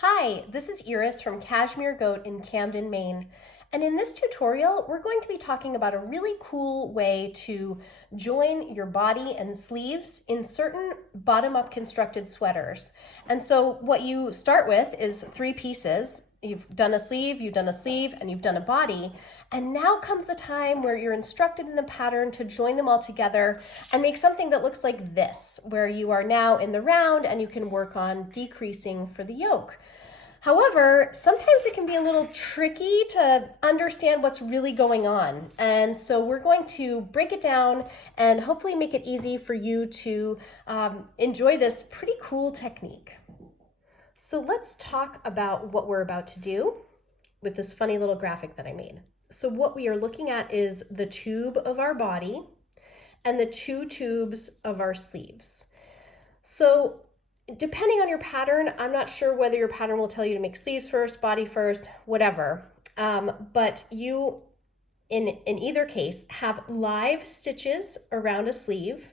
Hi, this is Iris from Cashmere Goat in Camden, Maine. And in this tutorial, we're going to be talking about a really cool way to join your body and sleeves in certain bottom-up constructed sweaters. And so what you start with is 3 pieces. You've done a sleeve, and you've done a body. And now comes the time where you're instructed in the pattern to join them all together and make something that looks like this, where you are now in the round and you can work on decreasing for the yoke. However, sometimes it can be a little tricky to understand what's really going on. And so we're going to break it down and hopefully make it easy for you to enjoy this pretty cool technique. So let's talk about what we're about to do with this funny little graphic that I made. So what we are looking at is the tube of our body and the 2 tubes of our sleeves. So depending on your pattern, I'm not sure whether your pattern will tell you to make sleeves first, body first, whatever. But you, in either case, have live stitches around a sleeve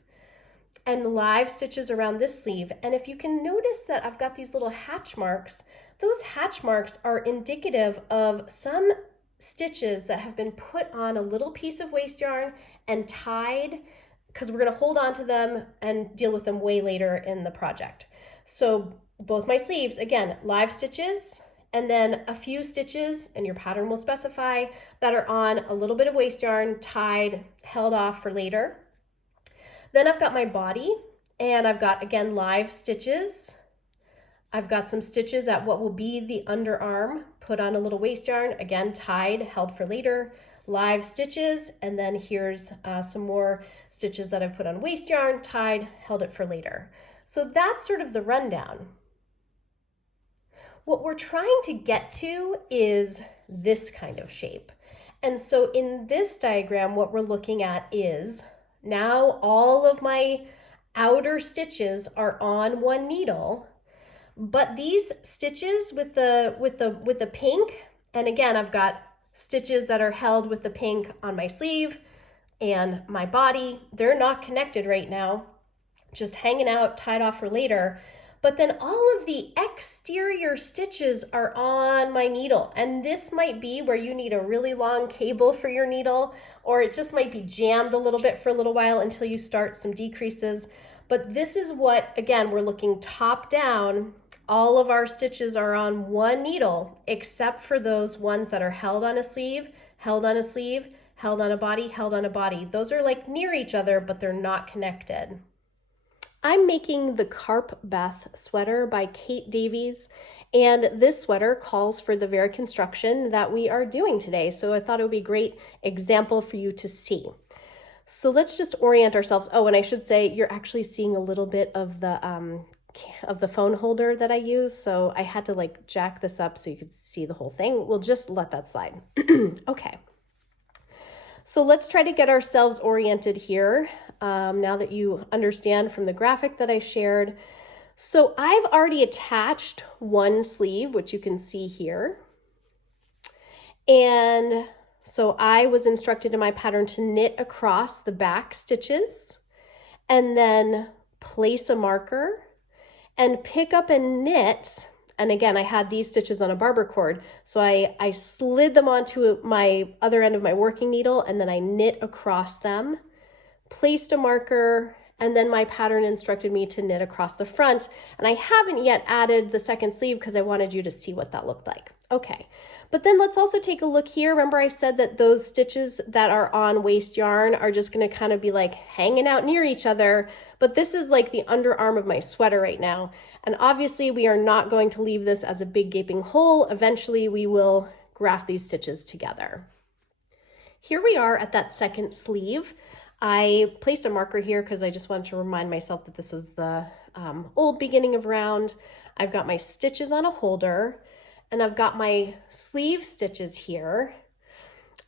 and live stitches around this sleeve. And if you can notice that I've got these little hatch marks, those hatch marks are indicative of some stitches that have been put on a little piece of waste yarn and tied, because we're going to hold on to them and deal with them way later in the project. So both my sleeves, again, live stitches, and then a few stitches, and your pattern will specify, that are on a little bit of waste yarn, tied, held off for later. Then I've got my body, and I've got, again, live stitches. I've got some stitches at what will be the underarm, put on a little waste yarn, again, tied, held for later, live stitches, and then here's some more stitches that I've put on waste yarn, tied, held it for later. So that's sort of the rundown. What we're trying to get to is this kind of shape. And so in this diagram, what we're looking at is now all of my outer stitches are on one needle, but these stitches with the pink, and again, I've got stitches that are held with the pink on my sleeve and my body, they're not connected right now, just hanging out, tied off for later. But then all of the exterior stitches are on my needle. And this might be where you need a really long cable for your needle, or it just might be jammed a little bit for a little while until you start some decreases. But this is what, again, we're looking top down. All of our stitches are on one needle, except for those ones that are held on a sleeve, held on a sleeve, held on a body, held on a body. Those are like near each other, but they're not connected. I'm making the Carp-Beth sweater by Kate Davies, and this sweater calls for the very construction that we are doing today. So I thought it would be a great example for you to see. So let's just orient ourselves. Oh, and I should say you're actually seeing a little bit of the phone holder that I use. So I had to like jack this up so you could see the whole thing. We'll just let that slide. Okay. So let's try to get ourselves oriented here now that you understand from the graphic that I shared. So I've already attached one sleeve, which you can see here. And so I was instructed in my pattern to knit across the back stitches and then place a marker and pick up and knit. And again, I had these stitches on a barber cord. So I slid them onto my other end of my working needle, and then I knit across them, placed a marker, and then my pattern instructed me to knit across the front. And I haven't yet added the second sleeve because I wanted you to see what that looked like. Okay, but then let's also take a look here. Remember I said that those stitches that are on waste yarn are just gonna kind of be like hanging out near each other, but this is like the underarm of my sweater right now. And obviously we are not going to leave this as a big gaping hole. Eventually we will graft these stitches together. Here we are at that second sleeve. I placed a marker here because I just wanted to remind myself that this was the old beginning of round. I've got my stitches on a holder, and I've got my sleeve stitches here.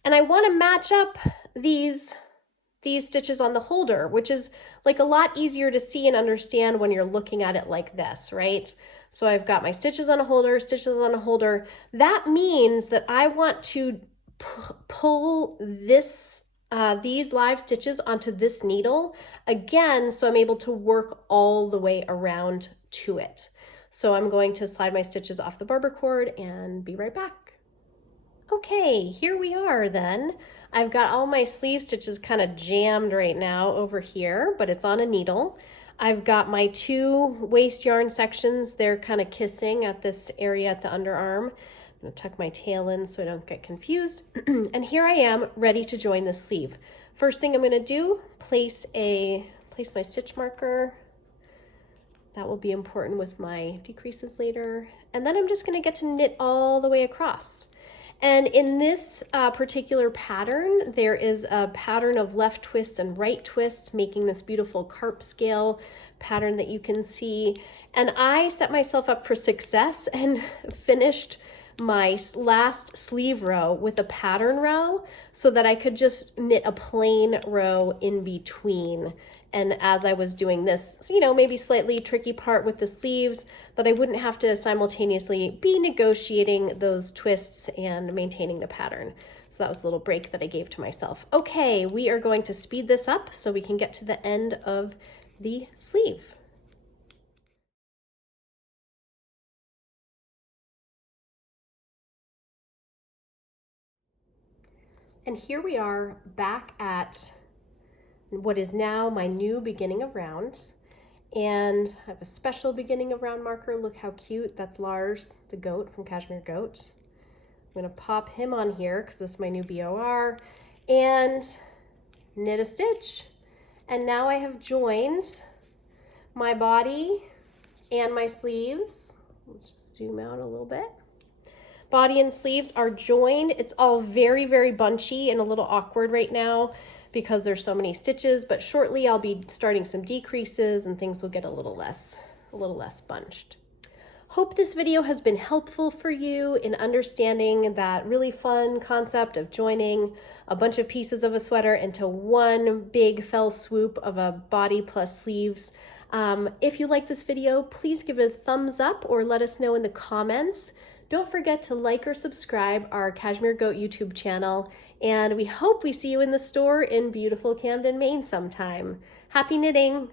And I want to match up these stitches on the holder, which is like a lot easier to see and understand when you're looking at it like this, right? So I've got my stitches on a holder, stitches on a holder. That means that I want to pull these live stitches onto this needle again, so I'm able to work all the way around to it. So I'm going to slide my stitches off the barber cord and be right back. Okay, here we are then. I've got all my sleeve stitches kind of jammed right now over here, but it's on a needle. I've got my 2 waist yarn sections. They're kind of kissing at this area at the underarm. I'm gonna tuck my tail in so I don't get confused. And here I am ready to join the sleeve. First thing I'm gonna do, place my stitch marker. That will be important with my decreases later. And then I'm just gonna get to knit all the way across. And in this particular pattern, there is a pattern of left twists and right twists, making this beautiful carp scale pattern that you can see. And I set myself up for success and finished my last sleeve row with a pattern row so that I could just knit a plain row in between. And as I was doing this, you know, maybe slightly tricky part with the sleeves, but I wouldn't have to simultaneously be negotiating those twists and maintaining the pattern. So that was a little break that I gave to myself. Okay, we are going to speed this up so we can get to the end of the sleeve. And here we are back at what is now my new beginning of round. And I have a special beginning of round marker. Look how cute. That's Lars, the goat from Cashmere Goat. I'm gonna pop him on here because this is my new BOR and knit a stitch. And now I have joined my body and my sleeves. Let's just zoom out a little bit. Body and sleeves are joined. It's all very, very bunchy and a little awkward right now because there's so many stitches, but shortly I'll be starting some decreases and things will get a little less bunched. Hope this video has been helpful for you in understanding that really fun concept of joining a bunch of pieces of a sweater into one big fell swoop of a body plus sleeves. If you like this video, please give it a thumbs up or let us know in the comments. Don't forget to like or subscribe our Cashmere Goat YouTube channel, and we hope we see you in the store in beautiful Camden, Maine sometime. Happy knitting!